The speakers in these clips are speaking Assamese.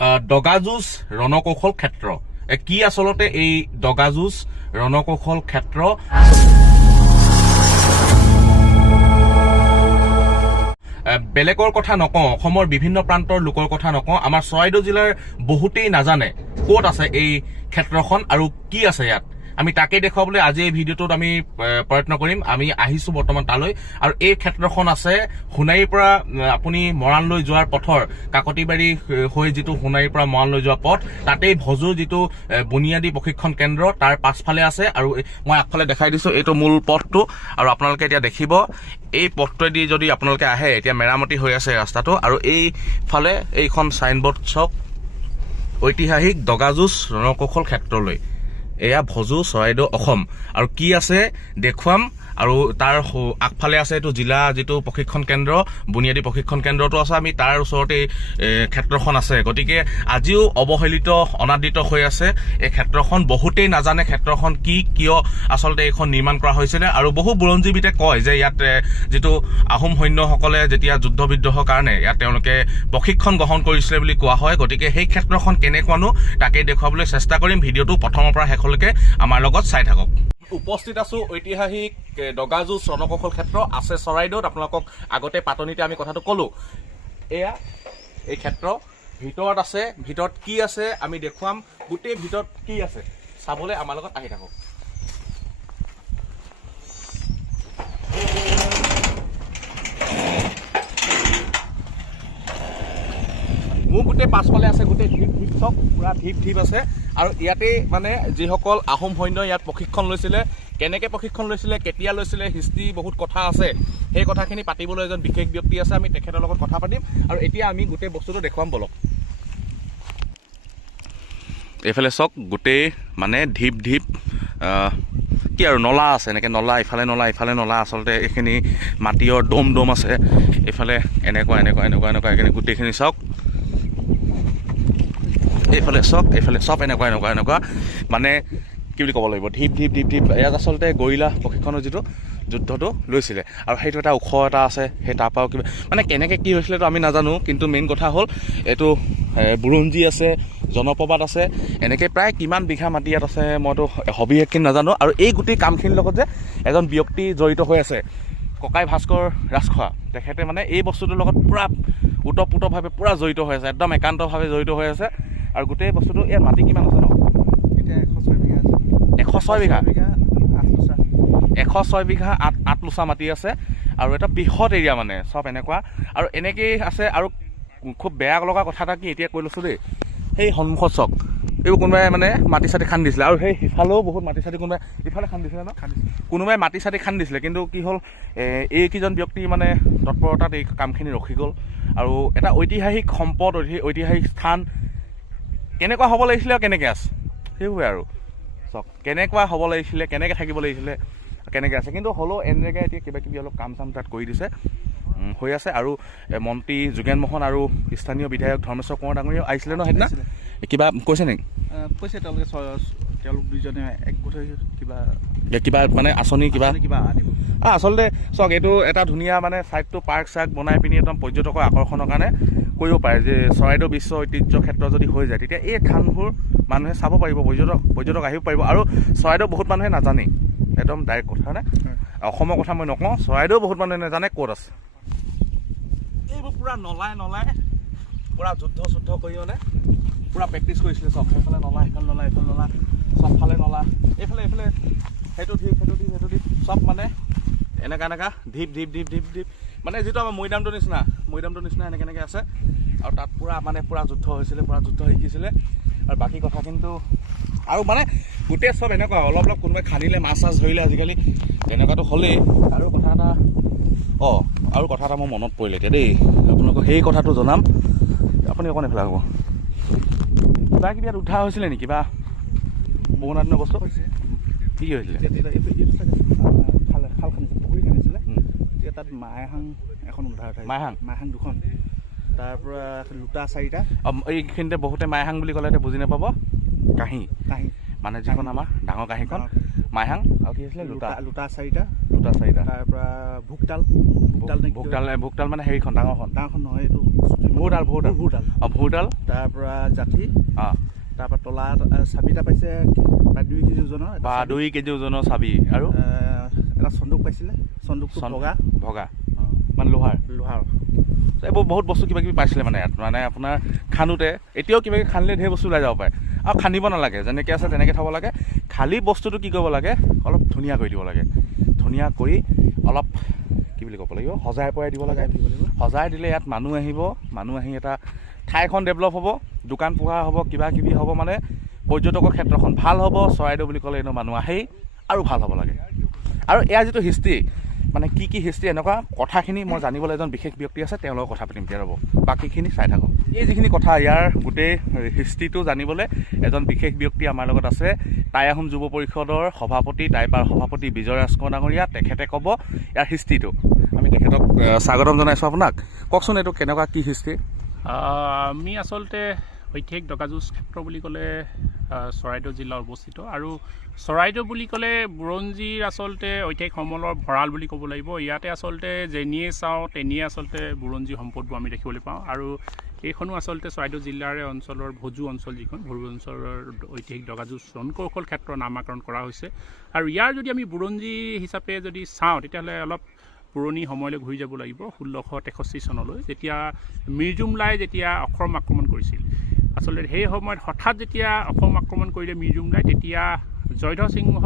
দগাযুঁজ ৰণকৌশল ক্ষেত্ৰ কি আচলতে এই দগাযুঁজ ৰণকৌশল ক্ষেত্ৰ বেলেগৰ কথা নকওঁ অসমৰ বিভিন্ন প্ৰান্তৰ লোকৰ কথা নকওঁ আমাৰ চৰাইদেউ জিলাৰ বহুতেই নাজানে ক'ত আছে এই ক্ষেত্ৰখন আৰু কি আছে ইয়াত আমি তাকে দেখুৱাবলৈ আজি এই ভিডিঅ'টোত আমি প্ৰয়ত্ন কৰিম আমি আহিছো বৰ্তমান তালৈ আৰু এই ক্ষেত্ৰখন আছে হুনাইৰ পৰা আপুনি মৰাণলৈ যোৱাৰ পথৰ কাকতিবাৰী হৈ যিটো হুনাইৰ পৰা মৰাণলৈ যোৱা পথ তাতেই ভজুৰ যিটো বুনিয়াদী প্ৰশিক্ষণ কেন্দ্ৰ তাৰ পাছফালে আছে আৰু মই আগফালে দেখাই দিছো এইটো মূল পথটো আৰু আপোনালোকে এতিয়া দেখিব এই পথটোৱেদি যদি আপোনালোকে আহে এতিয়া মেৰামতি হৈ আছে ৰাস্তাটো আৰু এইফালে এইখন সাইনবোৰ্ড চাওক ঐতিহাসিক দগাযুঁজ ৰণকৌশল ক্ষেত্ৰলৈ এয়া ভজু চৰাইদেউ অসম আৰু কি আছে দেখুৱাম আৰু তাৰ আগফালে আছে এইটো জিলা যিটো প্ৰশিক্ষণ কেন্দ্ৰ বুনিয়াদী প্ৰশিক্ষণ কেন্দ্ৰটো আছে আমি তাৰ ওচৰতে ক্ষেত্ৰখন আছে গতিকে আজিও অৱহেলিত অনাদৃত হৈ আছে এই ক্ষেত্ৰখন বহুতেই নাজানে ক্ষেত্ৰখন কি কিয় আচলতে এইখন নিৰ্মাণ কৰা হৈছিলে আৰু বহু বুৰঞ্জীবিদে কয় যে ইয়াত যিটো আহোম সৈন্যসকলে যেতিয়া যুদ্ধ বিদ্ৰোহৰ কাৰণে ইয়াত তেওঁলোকে প্ৰশিক্ষণ গ্ৰহণ কৰিছিলে বুলি কোৱা হয় গতিকে সেই ক্ষেত্ৰখন কেনেকুৱানো তাকেই দেখুৱাবলৈ চেষ্টা কৰিম ভিডিঅ'টো প্ৰথমৰ পৰা শেষলৈকে আমাৰ লগত চাই থাকক উপস্থিত আছো ঐতিহাসিক দগাযুঁজ ৰণকৌশল ক্ষেত্ৰ আছে চৰাইদেউত আপোনালোকক আগতে পাতনিতে আমি কথাটো ক'লো এয়া এই ক্ষেত্ৰ ভিতৰত আছে ভিতৰত কি আছে আমি দেখুৱাম গোটেই ভিতৰত কি আছে চাবলৈ আমাৰ লগত আহি থাকক মোৰ গোটেই পাছফালে আছে গোটেই ঢিপ ঢিপ চব পুৰা ঢিপ ঢিপ আছে আৰু ইয়াতে মানে যিসকল আহোম সৈন্য ইয়াত প্ৰশিক্ষণ লৈছিলে কেনেকৈ প্ৰশিক্ষণ লৈছিলে কেতিয়া লৈছিলে হিষ্ট্ৰী বহুত কথা আছে সেই কথাখিনি পাতিবলৈ এজন বিশেষ ব্যক্তি আছে আমি তেখেতৰ লগত কথা পাতিম আৰু এতিয়া আমি গোটেই বস্তুটো দেখুৱাম বলক এইফালে চাওক গোটেই মানে ঢিপ ঢিপ কি আৰু নলা আছে এনেকৈ নলা ইফালে নলা আচলতে এইখিনি মাটিৰ ডোম আছে এইফালে এনেকুৱা এইখিনি গোটেইখিনি চাওক এইফালে চব এনেকুৱা মানে কি বুলি ক'ব লাগিব ঢিপ ইয়াত আচলতে গৰিলা প্ৰশিক্ষণৰ যিটো যুদ্ধটো লৈছিলে আৰু সেইটো এটা ওখ এটা আছে সেই তাৰপৰাও কিবা মানে কেনেকৈ কি হৈছিলেতো আমি নাজানো কিন্তু মেইন কথা হ'ল এইটো বুৰঞ্জী আছে জনপ্ৰবাদ আছে এনেকৈ প্ৰায় কিমান বিঘা মাটি ইয়াত আছে মইতো সবিশেষখিনি নাজানো আৰু এই গোটেই কামখিনিৰ লগত যে এজন ব্যক্তি জড়িত হৈ আছে ককাই ভাস্কৰ ৰাজখোৱা তেখেতে মানে এই বস্তুটোৰ লগত পুৰা ওতঃপ্ৰোতভাৱে পুৰা জড়িত হৈ আছে একদম একান্তভাৱে জড়িত হৈ আছে আৰু গোটেই বস্তুটো ইয়াৰ মাটি কিমান আছে ন এতিয়া 106 বিঘা 106 বিঘা 8 লোচা মাটি আছে আৰু এটা বৃহৎ এৰিয়া মানে চব এনেকুৱা আৰু এনেকেই আছে আৰু খুব বেয়া লগা কথা এটা কি এতিয়া কৈ লৈছোঁ দেই সেই সন্মুখত চক এইবোৰ কোনোবাই মানে মাটি চাটি খান্দি দিছিলে আৰু সেই সিফালেও বহুত মাটি চাটি কোনোবাই ইফালে খান্দি দিছিলে ন কোনোবাই মাটি চাটি খান্দি দিছিলে কিন্তু কি হ'ল এইকেইজন ব্যক্তি মানে তৎপৰতাত এই কামখিনি ৰখি গ'ল আৰু এটা ঐতিহাসিক সম্পদ ঐতিহাসিক স্থান কেনেকুৱা হ'ব লাগিছিলে আৰু কেনেকৈ আছে সেইবোৰে আৰু চক কেনেকুৱা হ'ব লাগিছিলে কেনেকৈ থাকিব লাগিছিলে কেনেকৈ আছে কিন্তু হ'লেও এনেকৈ এতিয়া কিবাকিবি অলপ কাম চাম তাত কৰি দিছে হৈ আছে আৰু মন্ত্ৰী যোগেন মোহন আৰু স্থানীয় বিধায়ক ধৰ্মেশ্বৰ কোঁৱৰ ডাঙৰীয়াও আহিছিলে ন সেইদিনা কিবা কৈছে নেকি কৈছে তেওঁলোক দুইজনে একগোট হৈ কিবা মানে আঁচনি কিবা আনিব আচলতে চাওক এইটো এটা ধুনীয়া মানে ছাইডটো পাৰ্ক বনাই পিনি একদম পৰ্যটকৰ আকৰ্ষণৰ কাৰণে কৰিব পাৰে যে চৰাইদেউ বিশ্ব ঐতিহ্য ক্ষেত্ৰ যদি হৈ যায় তেতিয়া এই থানবোৰ মানুহে চাব পাৰিব পৰ্যটক আহিব পাৰিব আৰু চৰাইদেউ বহুত মানুহে নাজানেই একদম ডাইৰেক্ট কথা নে অসমৰ কথা মই নকওঁ চৰাইদেউ বহুত মানুহে নাজানে ক'ত আছে এইবোৰ পুৰা নলাই পুৰা যুদ্ধ কৰি মানে পুৰা প্ৰেক্টিচ কৰিছিলে চব সেইফালে নলা এইফালে নলা চবফালে নলা এইফালে সেইটো ঢিপ চব মানে এনেকা ঢিপ মানে যিটো আমাৰ মৈদামটোৰ নিচিনা এনেকৈ আছে আৰু তাত পুৰা যুদ্ধ হৈছিলে পুৰা যুদ্ধ শিকিছিলে আৰু বাকী কথা কিন্তু আৰু মানে গোটেই চব এনেকুৱা অলপ কোনোবাই খান্দিলে মাছ চাছ ধৰিলে আজিকালি তেনেকুৱাটো হ'লেই আৰু কথা এটা মোৰ মনত পৰিলে এতিয়া দেই আপোনালোকক সেই কথাটো জনাম আপুনি অকণ এইফালে হ'ব কিবা ইয়াত উদ্ধাৰ হৈছিলে নেকি কিবা পুৰণা দিনৰ বস্তু হৈছে কি হৈছিলে খাল খান্দিছিলে পুখুৰী খান্দিছিলে এতিয়া তাত মাইহাং এখন উদ্ধাৰ মাইহাং দুখন তাৰপৰা লোটা 4টা এইখিনিতে বহুতে মাইহাং বুলি ক'লে এতিয়া বুজি নাপাব কাঁহী মানে যিখন আমাৰ ডাঙৰ কাঁহীখন মাইহাং আৰু কি আছিলে লোটা লোটা 4টা তাৰ পৰা ভোগতাল ভোগতাল মানে হেৰিখন ডাঙৰখন নহয় এইটো ভোৰতাল তাৰ পৰা জাঠি তাৰ পৰা তলা চাবিটা পাইছে প্ৰায় 2 কেজি ওজনৰ 2 কেজি ওজনৰ চাবি আৰু এটা চন্দুক পাইছিলে চন্দুকটো ভগা মানে লোহাৰ এইবোৰ বহুত বস্তু কিবা কিবি পাইছিলে মানে ইয়াত মানে আপোনাৰ খান্দোতে এতিয়াও কিবা কিবি খান্দিলে ঢেৰ বস্তু ওলাই যাব পাৰে আৰু খান্দিব নালাগে যেনেকৈ আছে তেনেকৈ থ'ব লাগে খালী বস্তুটো কি কৰিব লাগে অলপ ধুনীয়া কৰি দিব লাগে ধুনীয়া কৰি অলপ কি বুলি ক'ব লাগিব সজাই পৰাই দিব লাগে সজাই দিলে ইয়াত মানুহ আহি এটা ঠাইখন ডেভেলপ হ'ব দোকান পোহাৰ হ'ব কিবা কিবি হ'ব মানে পৰ্যটকৰ ক্ষেত্ৰখন ভাল হ'ব চৰাইদেউ বুলি ক'লে এনেও মানুহ আহেই আৰু ভাল হ'ব লাগে আৰু ইয়াৰ যিটো হিষ্ট্ৰী মানে কি হিষ্ট্ৰী এনেকুৱা কথাখিনি মই জানিবলৈ এজন বিশেষ ব্যক্তি আছে তেওঁৰ লগত কথা পাতিম এতিয়া ৰ'ব বাকীখিনি চাই থাকক এই যিখিনি কথা ইয়াৰ গোটেই হিষ্ট্ৰীটো জানিবলৈ এজন বিশেষ ব্যক্তি আমাৰ লগত আছে টাই আহোম যুৱ পৰিষদৰ সভাপতি টাইপাৰ সভাপতি বিজয় ৰাজখোৱা ডাঙৰীয়া তেখেতে ক'ব ইয়াৰ হিষ্ট্ৰীটো আমি তেখেতক স্বাগতম জনাইছোঁ আপোনাক কওকচোন এইটো কেনেকুৱা কি হিষ্ট্ৰী আমি আচলতে ঐতিহাসিক ডগাযুঁজ ক্ষেত্ৰ বুলি ক'লে চৰাইদেউ জিলা অৱস্থিত আৰু চৰাইদেউ বুলি ক'লে বুৰঞ্জীৰ আচলতে ঐতিহাসিক সমলৰ ভঁৰাল বুলি ক'ব লাগিব ইয়াতে আচলতে যেনিয়ে চাওঁ তেনিয়ে আচলতে বুৰঞ্জী সম্পদবোৰ আমি দেখিবলৈ পাওঁ আৰু এইখনো আচলতে চৰাইদেউ জিলাৰে অঞ্চলৰ ভোজু অঞ্চল যিখন ভোজু অঞ্চলৰ ঐতিহাসিক ডগাযুঁজ ৰণকৌশল ক্ষেত্ৰ নামাকৰণ কৰা হৈছে আৰু ইয়াৰ যদি আমি বুৰঞ্জী হিচাপে যদি চাওঁ তেতিয়াহ'লে অলপ পুৰণি সময়লৈ ঘূৰি যাব লাগিব 1663 চনলৈ যেতিয়া মিৰ্জুমলাই যেতিয়া অসম আক্ৰমণ কৰিছিল আচলতে সেই সময়ত হঠাৎ যেতিয়া অসম আক্ৰমণ কৰিলে মিৰ্জুমলাই তেতিয়া জয়ধ্বজ সিংহ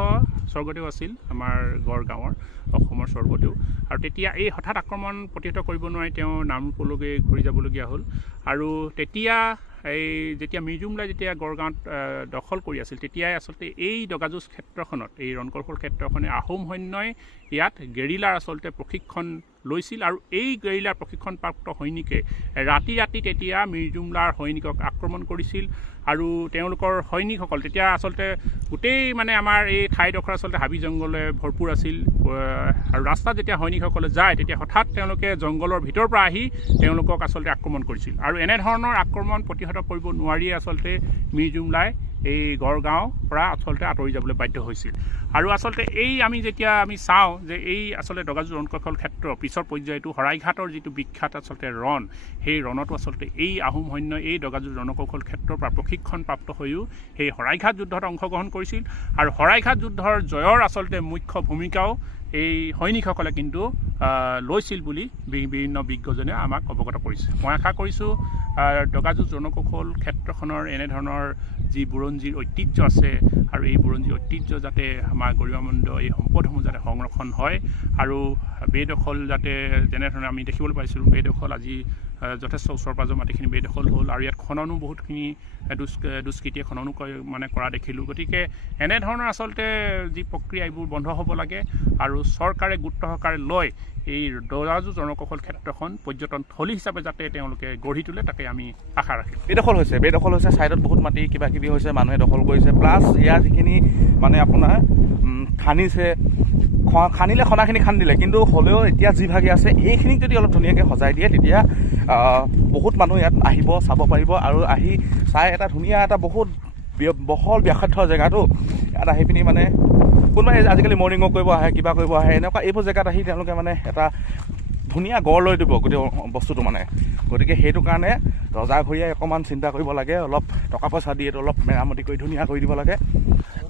স্বৰ্গদেউ আছিল আমাৰ গড়গাঁৱৰ অসমৰ স্বৰ্গদেউ আৰু তেতিয়া এই হঠাৎ আক্ৰমণ প্ৰতিহত কৰিব নোৱাৰি তেওঁ নামৰূপলৈকে ঘূৰি যাবলগীয়া হ'ল আৰু তেতিয়া এই যেতিয়া মিৰ্জুমলাই যেতিয়া গড়গাঁৱত দখল কৰি আছিল তেতিয়াই আচলতে এই ডগাযুঁজ ক্ষেত্ৰখনত এই ৰণকৌশল ক্ষেত্ৰখনে আহোম সৈন্যই ইয়াত গেৰিলাৰ আচলতে প্ৰশিক্ষণ লৈছিল আৰু এই গেৰিলাৰ প্ৰশিক্ষণপ্ৰাপ্ত সৈনিকে ৰাতি তেতিয়া মিৰ্জুমলাৰ সৈনিকক আক্ৰমণ কৰিছিল আৰু তেওঁলোকৰ সৈনিকসকল তেতিয়া আচলতে গোটেই মানে আমাৰ এই ঠাইডোখৰ আচলতে হাবি জংঘলে ভৰপূৰ আছিল আৰু ৰাস্তাত যেতিয়া সৈনিকসকলে যায় তেতিয়া হঠাৎ তেওঁলোকে জংঘলৰ ভিতৰৰ পৰা আহি তেওঁলোকক আচলতে আক্ৰমণ কৰিছিল আৰু এনেধৰণৰ আক্ৰমণ প্ৰতিহত কৰিব নোৱাৰিয়ে আচলতে মিৰ্জুমলাই এই গড়গাঁৱৰ পৰা আচলতে আঁতৰি যাবলৈ বাধ্য হৈছিল আৰু আচলতে এই যেতিয়া আমি চাওঁ যে এই আচলতে ডগাযুঁজ ৰণকৌশল ক্ষেত্ৰ পিছৰ পৰ্যায়টো শৰাইঘাটৰ যিটো বিখ্যাত আচলতে ৰণ সেই ৰণতো আচলতে এই আহোম সৈন্যই এই ডগাযুঁজ ৰণকৌশল ক্ষেত্ৰৰ পৰা প্ৰশিক্ষণপ্ৰাপ্ত হৈও সেই শৰাইঘাট যুদ্ধত অংশগ্ৰহণ কৰিছিল আৰু শৰাইঘাট যুদ্ধৰ জয়ৰ আচলতে মুখ্য ভূমিকাও এই সৈনিকসকলে কিন্তু লৈছিল বুলি বিভিন্ন বিজ্ঞজনে আমাক অৱগত কৰিছে মই আশা কৰিছোঁ ডগাযুঁজ ৰণকৌশল ক্ষেত্ৰখনৰ এনেধৰণৰ যি বুৰঞ্জীৰ ঐতিহ্য আছে আৰু এই বুৰঞ্জীৰ ঐতিহ্য যাতে আমাৰ গৰিমামণ্ড এই সম্পদসমূহ যাতে সংৰক্ষণ হয় আৰু বেদখল যাতে যেনেধৰণে আমি দেখিবলৈ পাইছিলোঁ বেদখল আজি যথেষ্ট ওচৰ পাজৰ মাটিখিনি বেদখল হ'ল আৰু ইয়াত খননো বহুতখিনি দুষ্কৃতিয়ে খননো মানে কৰা দেখিলোঁ গতিকে এনেধৰণৰ আচলতে যি প্ৰক্ৰিয়া এইবোৰ বন্ধ হ'ব লাগে আৰু চৰকাৰে গুৰুত্ব সহকাৰে লৈ এই ডগাযুঁজ ৰণকৌশল ক্ষেত্ৰখন পৰ্যটন থলী হিচাপে যাতে তেওঁলোকে গঢ়ি তোলে তাকে আমি আশা ৰাখিম বেদখল হৈছে ছাইডত বহুত মাটি কিবা কিবি হৈছে মানুহে দখল কৰিছে প্লাছ ইয়াৰ যিখিনি মানে আপোনাৰ খান্দিছে খান্দিলে খনাখিনি খান্দিলে কিন্তু হ'লেও এতিয়া যিভাগে আছে এইখিনিক যদি অলপ ধুনীয়াকৈ সজাই দিয়ে তেতিয়া বহুত মানুহ ইয়াত আহিব চাব পাৰিব আৰু আহি চাই এটা ধুনীয়া এটা বহুত বহল ব্যাসাৰ্ধ জেগাটো ইয়াত আহি পিনি মানে কোনোবাই আজিকালি মৰ্ণিং ৱাক কৰিব আহে কিবা কৰিব আহে এনেকুৱা এইবোৰ জেগাত আহি তেওঁলোকে মানে এটা ধুনীয়া গঢ় লৈ দিব গোটেই বস্তুটো মানে গতিকে সেইটো কাৰণে ৰজাঘৰীয়াই অকণমান চিন্তা কৰিব লাগে অলপ টকা পইচা দি এইটো অলপ মেৰামতি কৰি ধুনীয়া কৰি দিব লাগে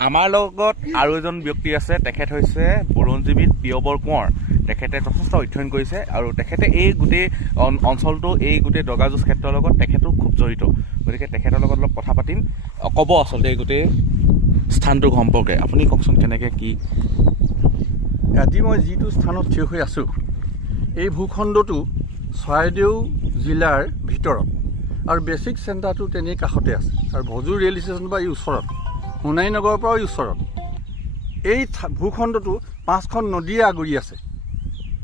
আমাৰ লগত আৰু এজন ব্যক্তি আছে তেখেত হৈছে বুৰঞ্জীবিদ প্ৰিয়বৰ কোঁৱৰ তেখেতে যথেষ্ট অধ্যয়ন কৰিছে আৰু তেখেতে এই গোটেই অঞ্চলটো এই গোটেই ডগাযুঁজ ক্ষেত্ৰৰ লগত তেখেতো খুব জড়িত গতিকে তেখেতৰ লগত অলপ কথা পাতিম ক'ব আচলতে এই গোটেই স্থানটোৰ সম্পৰ্কে আপুনি কওকচোন কেনেকৈ কি আজি মই যিটো স্থানত থিয় হৈ আছোঁ এই ভূখণ্ডটো চৰাইদেউ জিলাৰ ভিতৰত আৰু বেচিক চেণ্টাৰটো তেনেই কাষতে আছে আৰু ভজু ৰেল ষ্টেচন পৰা এই ওচৰত সোণাৰী নগৰৰ পৰাও ওচৰত এই ভূখণ্ডটো 5খন নদীয়ে আগুৰি আছে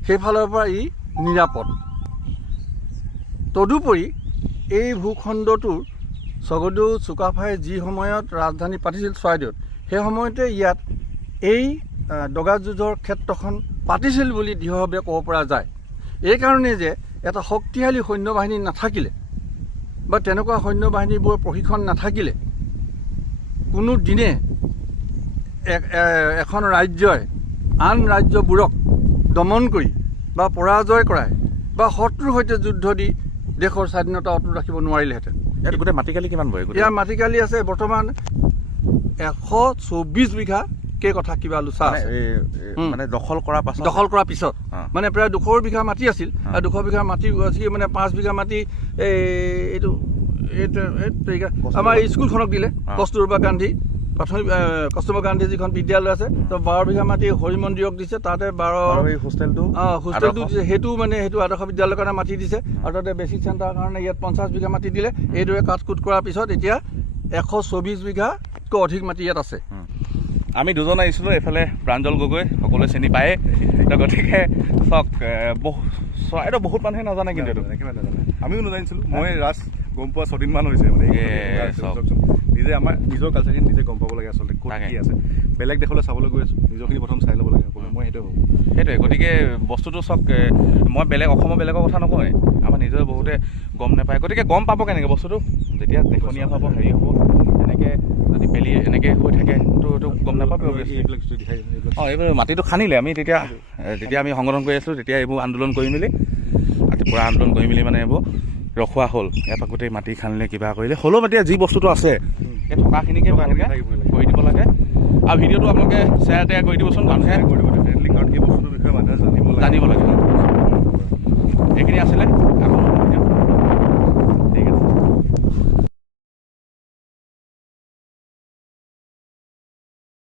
সেইফালৰ পৰা ই নিৰাপদ তদুপৰি এই ভূখণ্ডটোৰ স্বৰ্গদেউ চুকাফাই যি সময়ত ৰাজধানী পাতিছিল চৰাইদেউত সেই সময়তে ইয়াত এই ডগাযুঁজৰ ক্ষেত্ৰখন পাতিছিল বুলি দৃঢ়ভাৱে ক'ব পৰা যায় এইকাৰণে যে এটা শক্তিশালী সৈন্যবাহিনী নাথাকিলে বা তেনেকুৱা সৈন্যবাহিনীবোৰৰ প্ৰশিক্ষণ নাথাকিলে কোনো দিনে এখন ৰাজ্যই আন ৰাজ্যবোৰক দমন কৰি বা পৰাজয় কৰাই বা শত্ৰুৰ সৈতে যুদ্ধ দি দেশৰ স্বাধীনতা অটুট ৰাখিব নোৱাৰিলেহেঁতেন। ইয়াত গোটেই মাটিকালি কিমান বয়? ইয়াৰ মাটিকালি আছে বৰ্তমান 124 বিঘা কেই কথা কিবা লোচা আছে। মানে দখল কৰাৰ পাছত মানে প্ৰায় 200 বিঘা মাটি আছিল। আৰু 200 বিঘা মাটি মানে 5 বিঘা মাটি এইটো আমাৰ স্কুলখনক দিলে, কস্তুৰবা গান্ধী প্ৰাথমিক কস্তুৰবা গান্ধী যিখন বিদ্যালয় আছে, তো 12 বিঘা মাটি হৰি মন্দিৰক দিছে, তাতে 12 হোষ্টেলটো দিছে, সেইটো আদৰ্শ বিদ্যালয়ৰ কাৰণে মাটি দিছে। আৰু তাতে বেচিক চেণ্টাৰৰ কাৰণে ইয়াত 50 বিঘা মাটি দিলে। এইদৰে কাট কুট কৰাৰ পিছত এতিয়া 124 বিঘাতকৈ অধিক মাটি ইয়াত আছে। আমি দুজন আহিছিলোঁ, এইফালে প্ৰাঞ্জল গগৈ, সকলোৱে চিনি পায়ে। তো গতিকে চাওক, চৰাইদেউ বহুত মানুহে নাজানে, কিন্তু এইটো একেবাৰে নাজানে, আমিও নাজানিছিলোঁ। মই গম পোৱা 6 দিনমান হৈছে মানে। নিজে আমাৰ নিজৰ কালচাৰখিনি নিজে গম পাব লাগে আচলতে ক'ত কি আছে। বেলেগ দেশলৈ চাবলৈ গৈ আছোঁ, নিজৰখিনি প্ৰথম চাই ল'ব লাগে সকলোৱে, মই সেইটোৱে ভাবোঁ। সেইটোৱে, গতিকে বস্তুটো চাওক, মই অসমৰ বেলেগৰ কথা নকওঁৱেই, আমাৰ নিজৰে বহুতে গম নাপায়। গতিকে গম পাব কেনেকৈ বস্তুটো, যেতিয়া দেখনীয়া হ'ব, হেৰি হ'ব, এনেকৈ যদি বেলি এনেকৈ হৈ থাকে তো এইটো গম নাপাব। এইবোৰ মাটিটো খান্দিলে আমি তেতিয়া আমি সংগঠন কৰি আছিলোঁ, তেতিয়া এইবোৰ আন্দোলন কৰি মেলি পূৰা আন্দোলন কৰি মেলি মানে এইবোৰ ৰখোৱা হ'ল। ইয়াৰ পৰা গোটেই মাটি খান্দিলে, কিবা কৰিলে, হ'লেও এতিয়া যি বস্তুটো আছে সেই থকাখিনিকে ভালকৈ কৰি দিব লাগে। আৰু ভিডিঅ'টো আপোনালোকে শ্বেয়াৰ টেয়াৰ কৰি দিবচোন, মানুহে কাৰণ এই বস্তুটোৰ বিষয়ে মানুহে জানিব লাগে। এইখিনি আছিলে।